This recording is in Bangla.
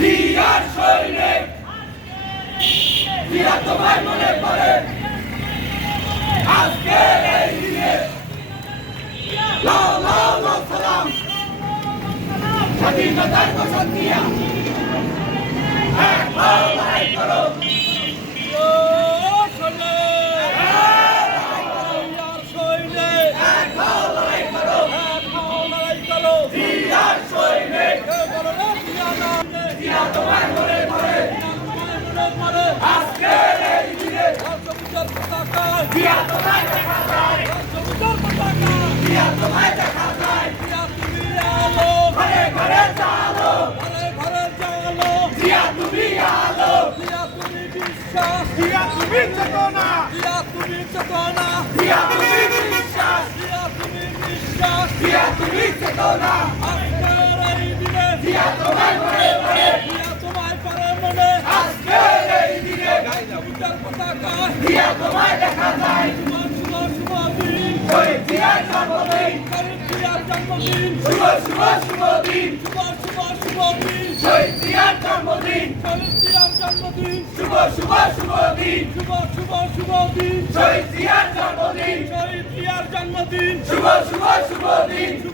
বিরাট সৈনিক বিরাট তোমার মনে পড়ে। আজকের এই দিনে লাও লাও লাও, সালাম। স্বাধীনতার ঘোষণ দিয়া জিয়া তোমায় দেখা যায় জিয়া তোমায় দেখা যায় ঘরে ঘরে চালো জিয়া তুমি আলো জিয়া তুমি চেতনা জিয়া তুমি বিশ্বাস জিয়া তুমি চেতনা জিয়া তোমায় মনে আজকের এই দিনে জিয়া তোমায় দেখা যায় শহীদ জিয়ার জন্মদিন শুভ শুভ শুভ দিন শহীদ জিয়ার জন্মদিন শুভ শুভ শুভ দিন শুভ শুভ শুভ দিন শহীদ জিয়ার জন্মদিন শহীদ জিয়ার জন্মদিন শুভ শুভ শুভ দিন